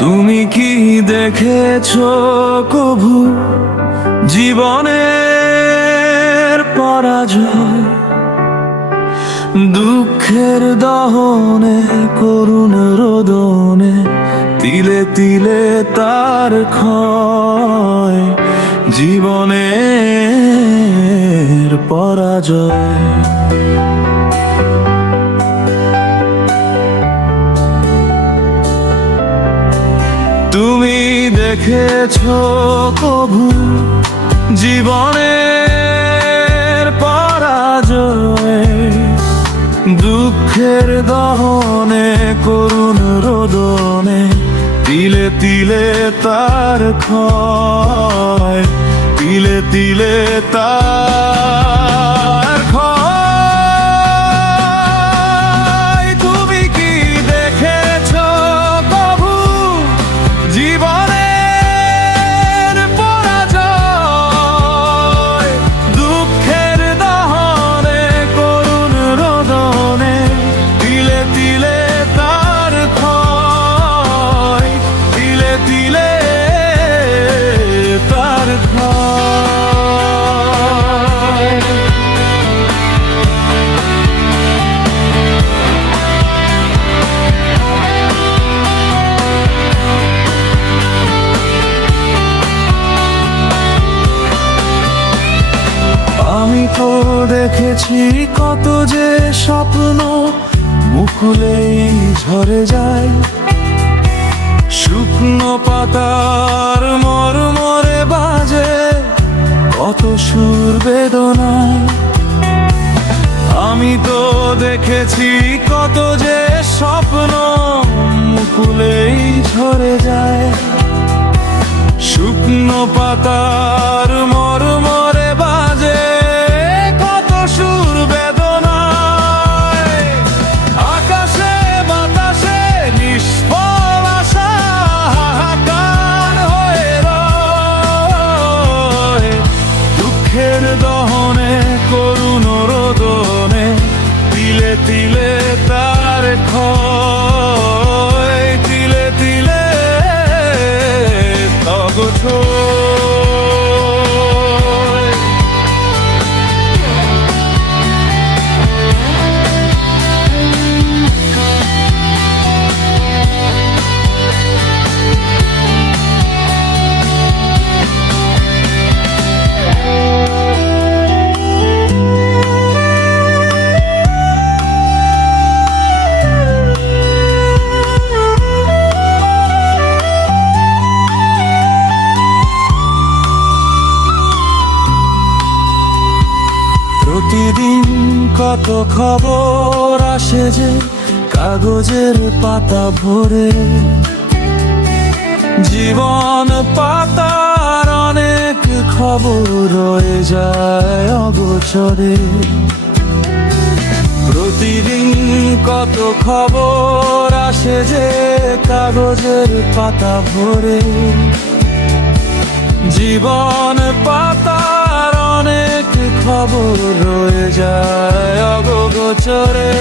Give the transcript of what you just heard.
তুমি কি দেখেছো কভু জীবনের পরাজয়? দুঃখের দহনে করুণ রোদনে তিলে তিলে তার ক্ষয়, জীবনের পরাজয়। তুমি দেখেছো কভু জীবনের পরাজয়? দুঃখের দহনে করুণ রোদনে তিলে তিলে তার ক্ষয়, তিলে তিলে তার ক্ষয়। তুমি কি দেখেছো কভু জীবনের পরাজয়? দুঃখের দহনে করুণ রোদনে তিলে তিলে তার ক্ষয়, তিলে তিলে তার ক্ষয়। আমি তো দেখেছি কত যে স্বপ্ন মুকুলেই ঝরে যায়, শুকনো পাতার মরমরে বাজে কত সুর বেদনায়। আমি তো দেখেছি কত যে স্বপ্ন মুকুলেই ঝরে যায়, শুকনো পাতার মরমরে বাজে কত সুর বেদনায়। আকাশে বাতাসে নিষ্ফল আশা হাহাকার হয়ে রয়, দুঃখের দহনে করুণ রোদনে তিলে তিলে তার ক্ষয়, তিলে তিলে তব ছোঁয়। প্রতিদিন কত খবর আসে যে কাগজের পাতা ভরে, জীবন পাতার অনেক খবর রয়ে যায় অগোচরে। প্রতিদিন কত খবর আসে যে কাগজের পাতা ভরে, জীবন পাতার অনেক খবর রয়ে যায় অগোচরে।